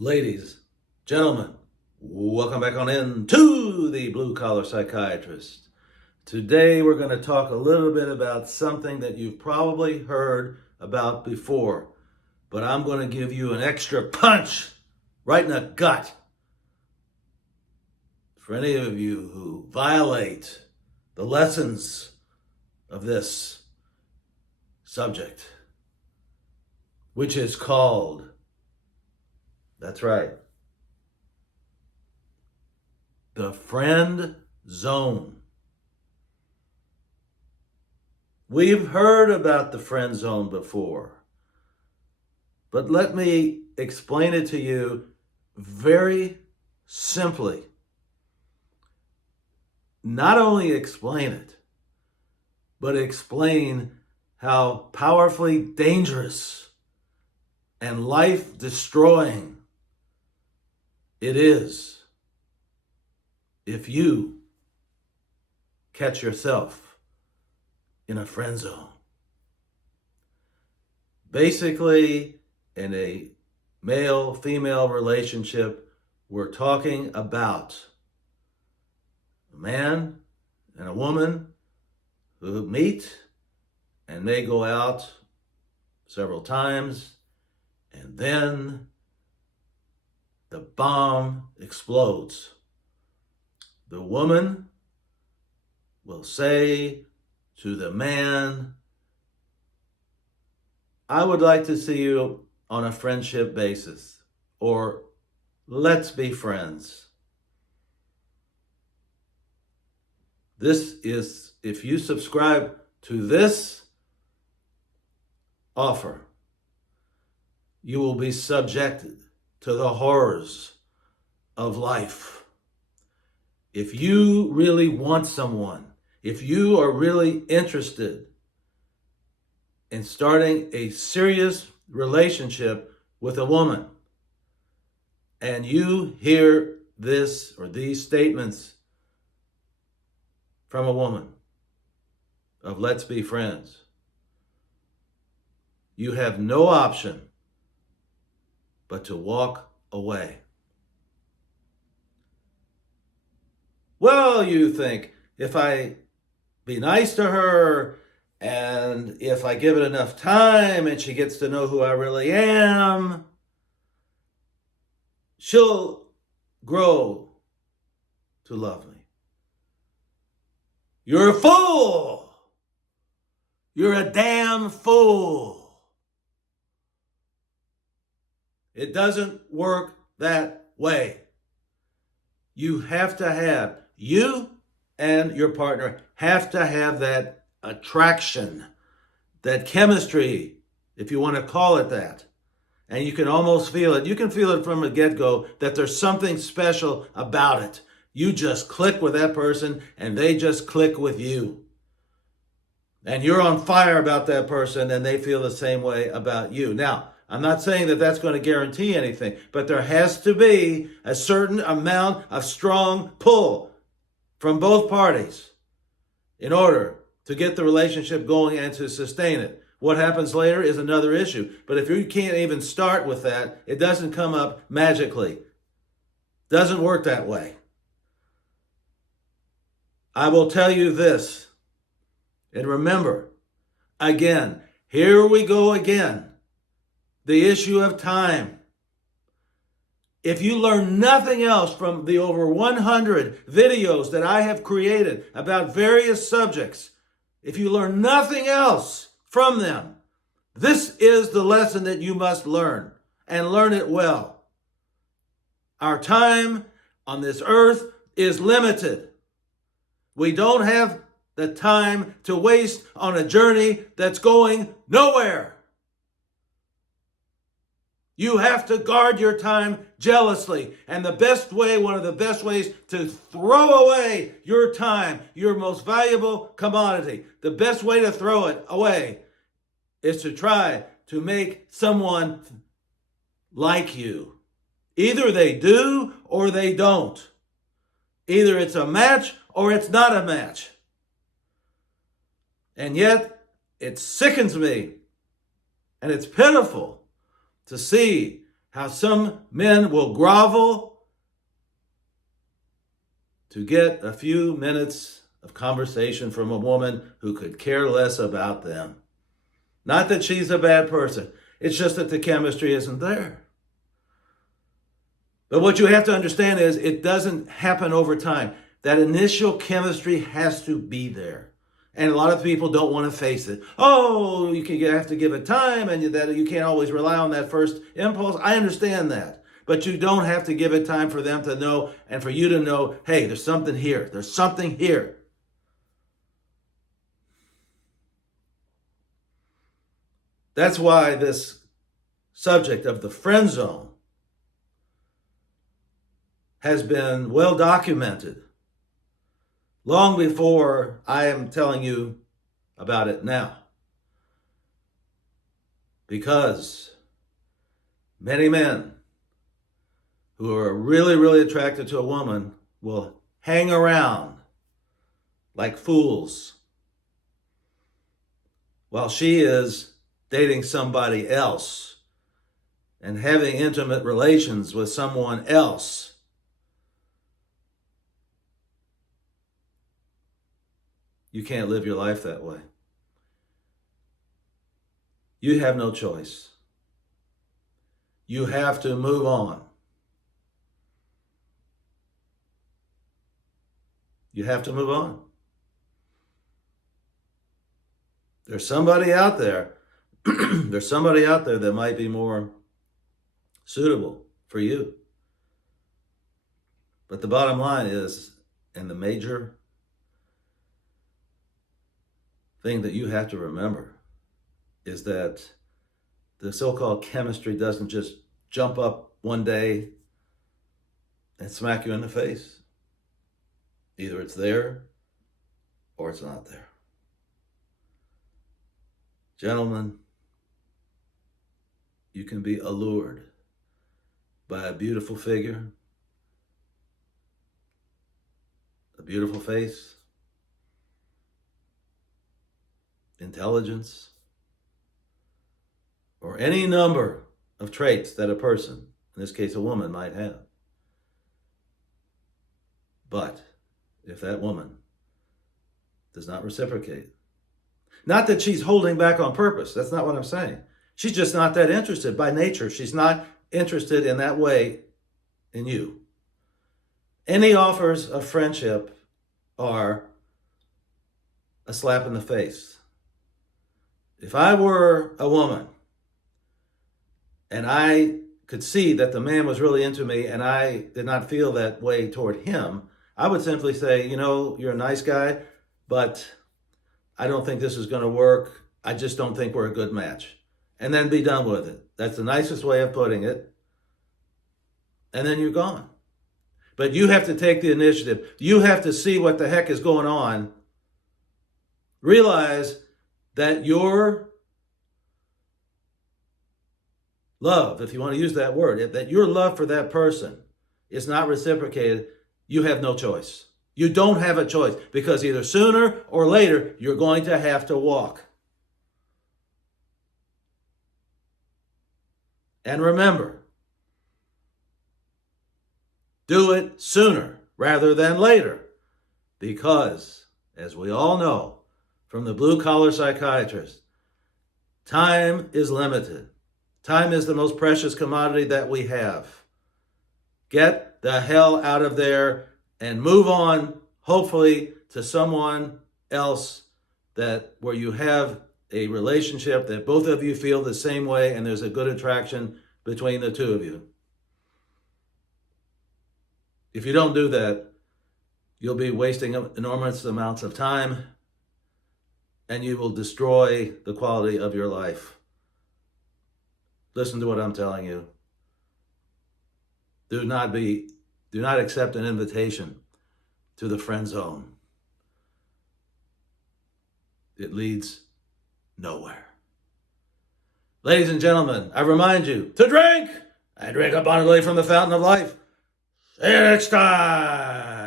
Ladies, gentlemen, welcome back on in to the Blue Collar Psychiatrist. Today we're going to talk a little bit about something that you've probably heard about before, but I'm going to give you an extra punch right in the gut for any of you who violate the lessons of this subject, which is called, that's right, the friend zone. We've heard about the friend zone before, but let me explain it to you very simply. Not only explain it, but explain how powerfully dangerous and life-destroying it is if you catch yourself in a friend zone. Basically, in a male-female relationship, we're talking about a man and a woman who meet and they go out several times, and then the bomb explodes. The woman will say to the man, I would like to see you on a friendship basis, or let's be friends. This is, if you subscribe to this offer, you will be subjected to the horrors of life. If you really want someone, if you are really interested in starting a serious relationship with a woman, and you hear this or these statements from a woman of let's be friends, you have no option but to walk away. Well, you think, if I be nice to her, and if I give it enough time and she gets to know who I really am, she'll grow to love me. You're a fool. You're a damn fool. It doesn't work that way. You and your partner have to have that attraction, that chemistry, if you want to call it that. And you can almost feel it. You can feel it from the get-go that there's something special about it. You just click with that person and they just click with you. And you're on fire about that person and they feel the same way about you. Now, I'm not saying that that's going to guarantee anything, but there has to be a certain amount of strong pull from both parties in order to get the relationship going and to sustain it. What happens later is another issue. But if you can't even start with that, it doesn't come up magically. Doesn't work that way. I will tell you this, and remember, again, here we go again. The issue of time. If you learn nothing else from the over 100 videos that I have created about various subjects, if you learn nothing else from them, this is the lesson that you must learn, and learn it well. Our time on this earth is limited. We don't have the time to waste on a journey that's going nowhere. You have to guard your time jealously. And the best way, one of the best ways to throw away your time, your most valuable commodity, the best way to throw it away is to try to make someone like you. Either they do or they don't. Either it's a match or it's not a match. And yet, it sickens me and it's pitiful to see how some men will grovel to get a few minutes of conversation from a woman who could care less about them. Not that she's a bad person. It's just that the chemistry isn't there. But what you have to understand is it doesn't happen over time. That initial chemistry has to be there. And a lot of people don't want to face it. Oh, you have to give it time, and that you can't always rely on that first impulse. I understand that. But you don't have to give it time for them to know and for you to know, hey, there's something here. There's something here. That's why this subject of the friend zone has been well documented long before I am telling you about it now. Because many men who are really, really attracted to a woman will hang around like fools while she is dating somebody else and having intimate relations with someone else. You can't live your life that way. You have no choice. You have to move on. You have to move on. There's somebody out there. There's somebody out there that might be more suitable for you. But the bottom line is, and the major thing that you have to remember is that the so-called chemistry doesn't just jump up one day and smack you in the face. Either it's there or it's not there. Gentlemen, you can be allured by a beautiful figure, a beautiful face, intelligence, or any number of traits that a person, in this case a woman, might have. But if that woman does not reciprocate, not that she's holding back on purpose, that's not what I'm saying. She's just not that interested by nature. She's not interested in that way in you. Any offers of friendship are a slap in the face. If I were a woman and I could see that the man was really into me and I did not feel that way toward him, I would simply say, you're a nice guy, but I don't think this is going to work. I just don't think we're a good match. And then be done with it. That's the nicest way of putting it. And then you're gone. But you have to take the initiative. You have to see what the heck is going on. Realize that your love, if you want to use that word, that your love for that person is not reciprocated. You have no choice. You don't have a choice, because either sooner or later, you're going to have to walk. And remember, do it sooner rather than later, because, as we all know from the blue-collar psychiatrist, time is limited. Time is the most precious commodity that we have. Get the hell out of there and move on, hopefully, to someone else where you have a relationship that both of you feel the same way and there's a good attraction between the two of you. If you don't do that, you'll be wasting enormous amounts of time and you will destroy the quality of your life. Listen to what I'm telling you. Do not accept an invitation to the friend zone. It leads nowhere. Ladies and gentlemen, I remind you to drink and drink abundantly from the fountain of life. See you next time.